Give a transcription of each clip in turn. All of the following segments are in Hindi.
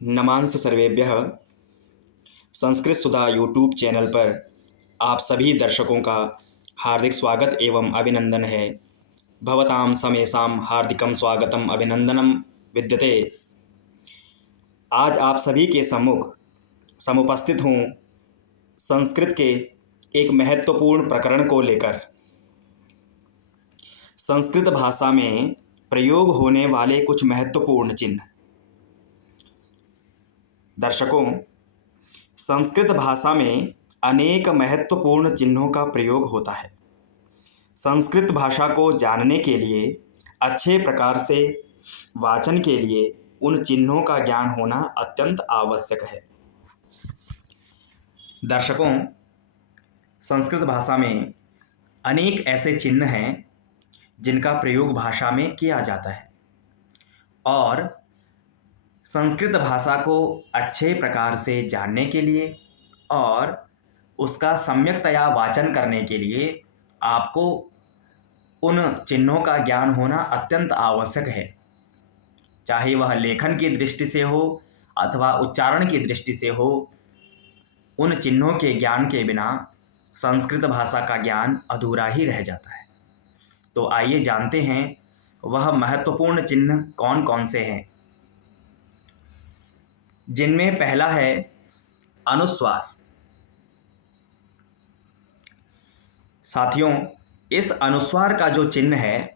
नमांस सर्वेभ्यः। संस्कृत सुधा यूट्यूब चैनल पर आप सभी दर्शकों का हार्दिक स्वागत एवं अभिनंदन है। भवतां समेषां हार्दिकं स्वागतम अभिनंदनम विद्यते। आज आप सभी के सम्मुख समुपस्थित हूँ संस्कृत के एक महत्वपूर्ण प्रकरण को लेकर। संस्कृत भाषा में प्रयोग होने वाले कुछ महत्वपूर्ण चिन्ह। दर्शकों, संस्कृत भाषा में अनेक महत्वपूर्ण चिन्हों का प्रयोग होता है। संस्कृत भाषा को जानने के लिए, अच्छे प्रकार से वाचन के लिए उन चिन्हों का ज्ञान होना अत्यंत आवश्यक है। दर्शकों, संस्कृत भाषा में अनेक ऐसे चिन्ह हैं जिनका प्रयोग भाषा में किया जाता है और संस्कृत भाषा को अच्छे प्रकार से जानने के लिए और उसका सम्यकतया वाचन करने के लिए आपको उन चिन्हों का ज्ञान होना अत्यंत आवश्यक है। चाहे वह लेखन की दृष्टि से हो अथवा उच्चारण की दृष्टि से हो, उन चिन्हों के ज्ञान के बिना संस्कृत भाषा का ज्ञान अधूरा ही रह जाता है। तो आइए जानते हैं वह महत्वपूर्ण चिन्ह कौन कौन से हैं। जिनमें पहला है अनुस्वार। साथियों, इस अनुस्वार का जो चिन्ह है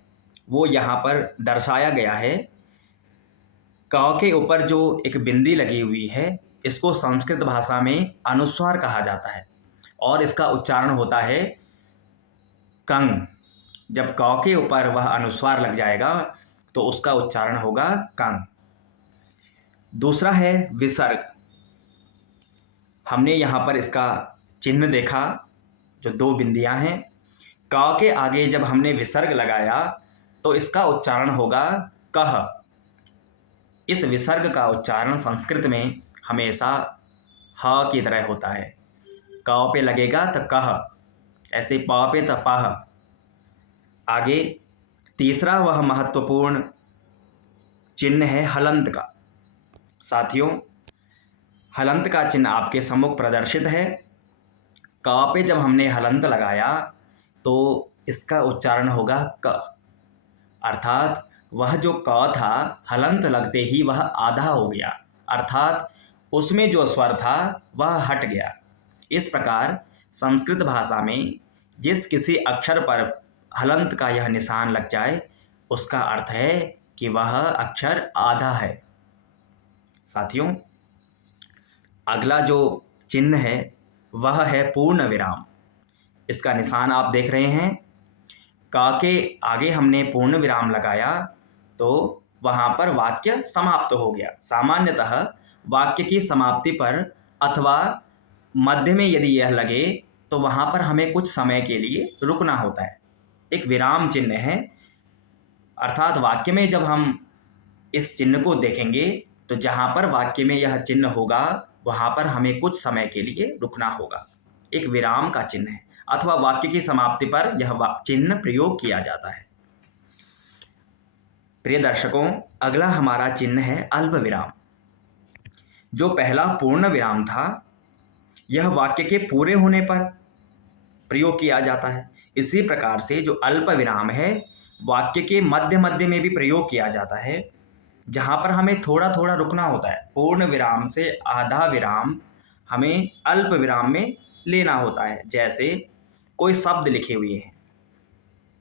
वो यहाँ पर दर्शाया गया है। क के ऊपर जो एक बिंदी लगी हुई है, इसको संस्कृत भाषा में अनुस्वार कहा जाता है और इसका उच्चारण होता है कंग। जब क के ऊपर वह अनुस्वार लग जाएगा तो उसका उच्चारण होगा कंग। दूसरा है विसर्ग। हमने यहाँ पर इसका चिन्ह देखा, जो दो बिंदियां हैं। क के आगे जब हमने विसर्ग लगाया तो इसका उच्चारण होगा कह। इस विसर्ग का उच्चारण संस्कृत में हमेशा ह की तरह होता है। क पे लगेगा तो कह, ऐसे प पे तो पह। आगे तीसरा वह महत्वपूर्ण चिन्ह है हलंत का। साथियों, हलंत का चिन्ह आपके सम्मुख प्रदर्शित है। क पे जब हमने हलंत लगाया तो इसका उच्चारण होगा क, अर्थात वह जो क था हलंत लगते ही वह आधा हो गया, अर्थात उसमें जो स्वर था वह हट गया। इस प्रकार संस्कृत भाषा में जिस किसी अक्षर पर हलंत का यह निशान लग जाए उसका अर्थ है कि वह अक्षर आधा है। साथियों, अगला जो चिन्ह है वह है पूर्ण विराम। इसका निशान आप देख रहे हैं। क के आगे हमने पूर्ण विराम लगाया तो वहाँ पर वाक्य समाप्त हो गया। सामान्यतः वाक्य की समाप्ति पर अथवा मध्य में यदि यह लगे तो वहाँ पर हमें कुछ समय के लिए रुकना होता है। एक विराम चिन्ह है, अर्थात वाक्य में जब हम इस चिन्ह को देखेंगे तो जहाँ पर वाक्य में यह चिन्ह होगा वहाँ पर हमें कुछ समय के लिए रुकना होगा। एक विराम का चिन्ह है अथवा वाक्य की समाप्ति पर यह चिन्ह प्रयोग किया जाता है। प्रिय दर्शकों, अगला हमारा चिन्ह है अल्प विराम। जो पहला पूर्ण विराम था यह वाक्य के पूरे होने पर प्रयोग किया जाता है। इसी प्रकार से जो अल्प विराम है वाक्य के मध्य मध्य में भी प्रयोग किया जाता है, जहाँ पर हमें थोड़ा थोड़ा रुकना होता है। पूर्ण विराम से आधा विराम हमें अल्प विराम में लेना होता है। जैसे कोई शब्द लिखे हुए हैं,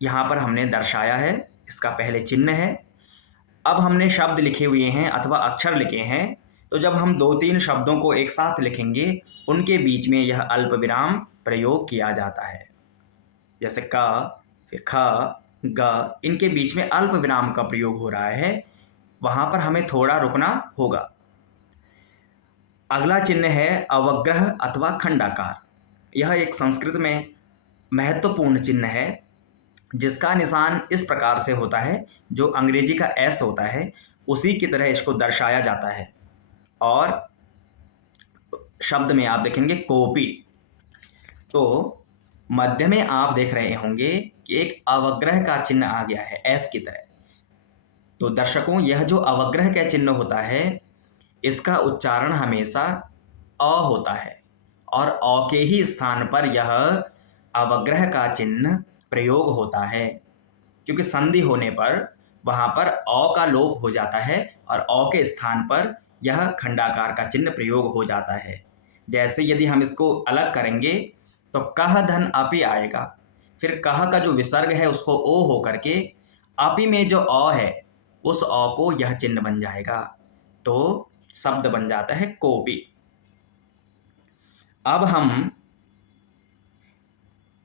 यहाँ पर हमने दर्शाया है, इसका पहले चिन्ह है। अब हमने शब्द लिखे हुए हैं अथवा अक्षर लिखे हैं, तो जब हम दो तीन शब्दों को एक साथ लिखेंगे उनके बीच में यह अल्प विराम प्रयोग किया जाता है। जैसे क, फिर ख, ग, इनके बीच में अल्प विराम का प्रयोग हो रहा है, वहाँ पर हमें थोड़ा रुकना होगा। अगला चिन्ह है अवग्रह अथवा खंडाकार। यह एक संस्कृत में महत्वपूर्ण चिन्ह है जिसका निशान इस प्रकार से होता है, जो अंग्रेजी का एस होता है उसी की तरह इसको दर्शाया जाता है। और शब्द में आप देखेंगे कॉपी, तो मध्य में आप देख रहे होंगे कि एक अवग्रह का चिन्ह आ गया है एस की तरह। तो दर्शकों, यह जो अवग्रह का चिन्ह होता है इसका उच्चारण हमेशा अ होता है और अ के ही स्थान पर यह अवग्रह का चिन्ह प्रयोग होता है, क्योंकि संधि होने पर वहां पर अ का लोप हो जाता है और अ के स्थान पर यह खंडाकार का चिन्ह प्रयोग हो जाता है। जैसे यदि हम इसको अलग करेंगे तो कह धन अपि आएगा, फिर कह का जो विसर्ग है उसको ओ हो करके अपि में जो अ है उस अ को यह चिन्ह बन जाएगा, तो शब्द बन जाता है कोपी। अब हम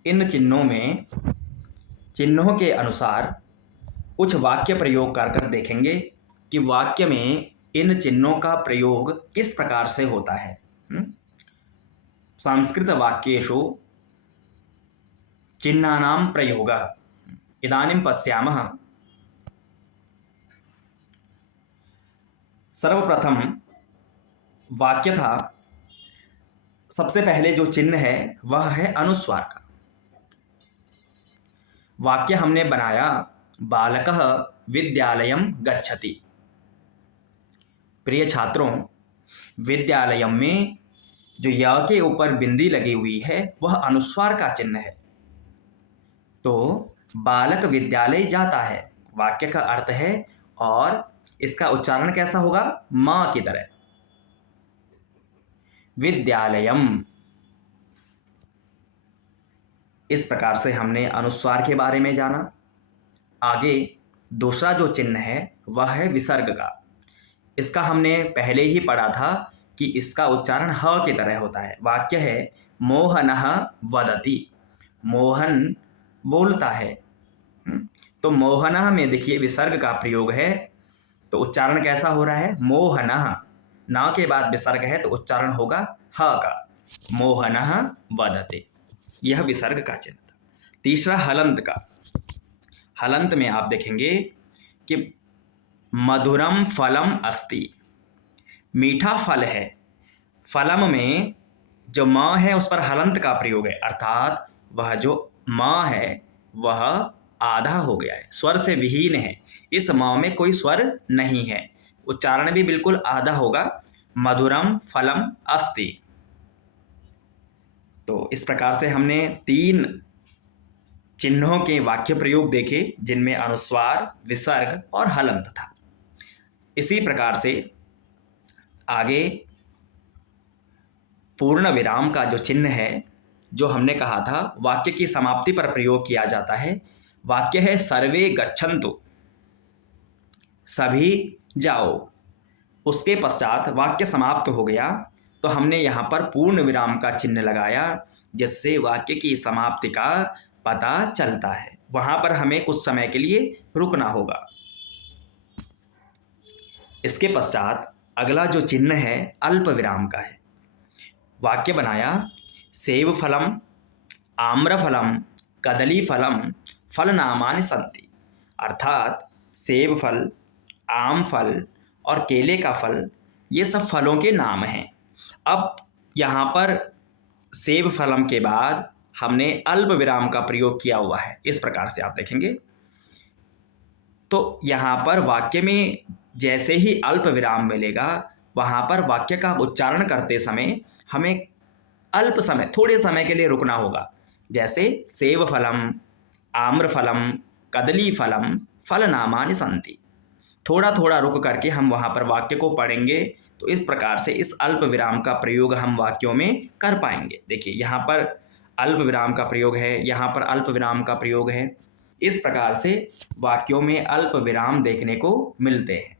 इन चिन्हों के अनुसार कुछ वाक्य प्रयोग कर देखेंगे कि वाक्य में इन चिन्हों का प्रयोग किस प्रकार से होता है। संस्कृत वाक्येषु चिह्नानां प्रयोगः। इदानीं पश्यामः। सर्वप्रथम वाक्य था, सबसे पहले जो चिन्ह है वह है अनुस्वार का। वाक्य हमने बनाया, बालकः विद्यालयं गच्छति। प्रिय छात्रों, विद्यालयम में जो य के ऊपर बिंदी लगी हुई है वह अनुस्वार का चिन्ह है, तो बालक विद्यालय जाता है वाक्य का अर्थ है, और इसका उच्चारण कैसा होगा? मां की तरह, विद्यालयम। इस प्रकार से हमने अनुस्वार के बारे में जाना। आगे दूसरा जो चिन्ह है वह है विसर्ग का। इसका हमने पहले ही पढ़ा था कि इसका उच्चारण ह की तरह होता है। वाक्य है मोहनः वदति, मोहन बोलता है। तो मोहनः में देखिए विसर्ग का प्रयोग है, तो उच्चारण कैसा हो रहा है? मोहनः, ना के बाद विसर्ग है तो उच्चारण होगा ह का, मोहनः वदति। यह विसर्ग का चिन्ह था। तीसरा हलंत का। हलंत में आप देखेंगे कि मधुरम फलम अस्ति, मीठा फल है। फलम में जो मां है उस पर हलंत का प्रयोग है, अर्थात वह जो मां है वह आधा हो गया है, स्वर से विहीन है। इस मां में कोई स्वर नहीं है, उच्चारण भी बिल्कुल आधा होगा, मधुरम फलम अस्ति। तो इस प्रकार से हमने 3 चिन्हों के वाक्य प्रयोग देखे, जिनमें अनुस्वार, विसर्ग और हलंत था। इसी प्रकार से आगे पूर्ण विराम का जो चिन्ह है, जो हमने कहा था वाक्य की समाप्ति पर प्रयोग किया जाता है। वाक्य है सर्वे गच्छन्तु, सभी जाओ। उसके पश्चात वाक्य समाप्त हो गया तो हमने यहाँ पर पूर्ण विराम का चिन्ह लगाया, जिससे वाक्य की समाप्ति का पता चलता है। वहां पर हमें कुछ समय के लिए रुकना होगा। इसके पश्चात अगला जो चिन्ह है अल्प विराम का है। वाक्य बनाया, सेब फलम, आम्र फलम, कदली फलम, फल नामानि सन्ति। अर्थात सेब फल, आम फल और केले का फल, ये सब फलों के नाम हैं। अब यहाँ पर सेब फलम के बाद हमने अल्प विराम का प्रयोग किया हुआ है। इस प्रकार से आप देखेंगे तो यहाँ पर वाक्य में जैसे ही अल्प विराम मिलेगा, वहाँ पर वाक्य का उच्चारण करते समय हमें अल्प समय, थोड़े समय के लिए रुकना होगा। जैसे सेब फलम, आम्र फलम, कदली फलम, फल नामानि सन्ति। थोड़ा थोड़ा रुक करके हम वहाँ पर वाक्य को पढ़ेंगे, तो इस प्रकार से इस अल्प विराम का प्रयोग हम वाक्यों में कर पाएंगे। देखिए यहाँ पर अल्प विराम का प्रयोग है, यहाँ पर अल्प विराम का प्रयोग है। इस प्रकार से वाक्यों में अल्प विराम देखने को मिलते हैं।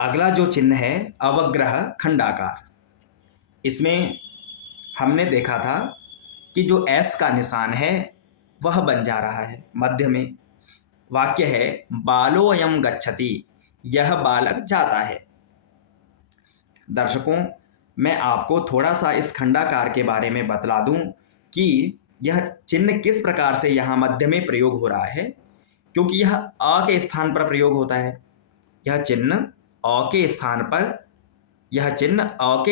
अगला जो चिन्ह है अवग्रह खंडाकार। इसमें हमने देखा था कि जो एस का निशान है वह बन जा रहा है मध्य में। वाक्य है बालोऽयं गच्छति, यह बालक जाता है। दर्शकों, मैं आपको थोड़ा सा इस खंडाकार के बारे में बतला दूं कि यह चिन्ह किस प्रकार से यहाँ मध्य में प्रयोग हो रहा है, क्योंकि यह अ के स्थान पर प्रयोग होता है। यह चिन्ह अ के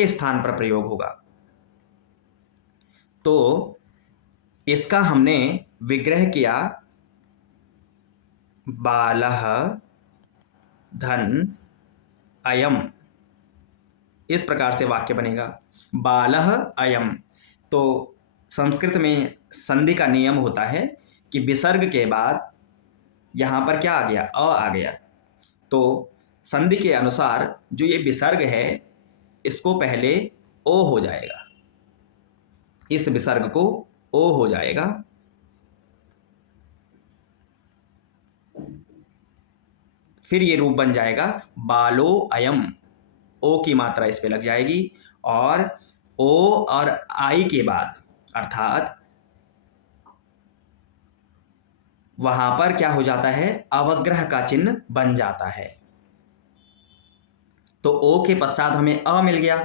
स्थान पर प्रयोग होगा। तो इसका हमने विग्रह किया, बालः धन अयम, इस प्रकार से वाक्य बनेगा। बालः अयम, तो संस्कृत में संधि का नियम होता है कि विसर्ग के बाद यहाँ पर क्या आ गया, अ आ गया, तो संधि के अनुसार जो ये विसर्ग है इसको पहले ओ हो जाएगा, इस विसर्ग को ओ हो जाएगा, फिर ये रूप बन जाएगा बालो अयम, ओ की मात्रा इस पे लग जाएगी, और ओ और आई के बाद अर्थात वहां पर क्या हो जाता है, अवग्रह का चिन्ह बन जाता है। तो ओ के पश्चात हमें अ मिल गया,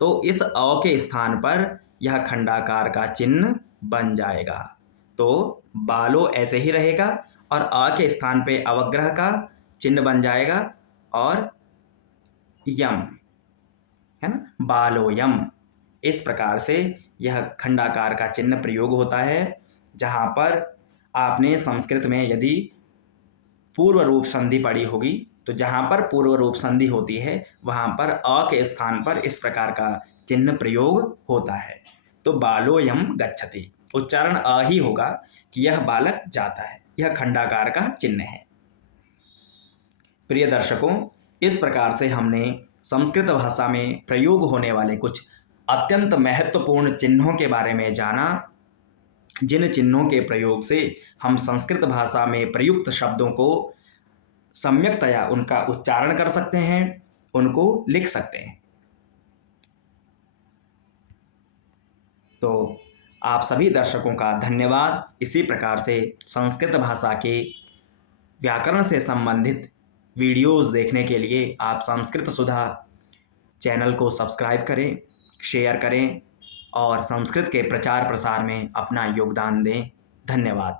तो इस अ के स्थान पर यह खंडाकार का चिन्ह बन जाएगा। तो बालो ऐसे ही रहेगा और अ के स्थान पे अवग्रह का चिन्ह बन जाएगा और यम, है ना, बालोयम। इस प्रकार से यह खंडाकार का चिन्ह प्रयोग होता है। जहां पर आपने संस्कृत में यदि पूर्व रूप संधि पढ़ी होगी तो जहां पर पूर्व रूप संधि होती है वहां पर अ के स्थान पर इस प्रकार का चिन्ह प्रयोग होता है। तो बालोयम गच्छति, उच्चारण अ ही होगा कि यह बालक जाता है, यह खंडाकार का चिन्ह है। प्रिय दर्शकों, इस प्रकार से हमने संस्कृत भाषा में प्रयोग होने वाले कुछ अत्यंत महत्वपूर्ण चिन्हों के बारे में जाना, जिन चिन्हों के प्रयोग से हम संस्कृत भाषा में प्रयुक्त शब्दों को सम्यकतया उनका उच्चारण कर सकते हैं, उनको लिख सकते हैं। तो आप सभी दर्शकों का धन्यवाद। इसी प्रकार से संस्कृत भाषा के व्याकरण से संबंधित वीडियोस देखने के लिए आप संस्कृत सुधा चैनल को सब्सक्राइब करें, शेयर करें और संस्कृत के प्रचार प्रसार में अपना योगदान दें। धन्यवाद।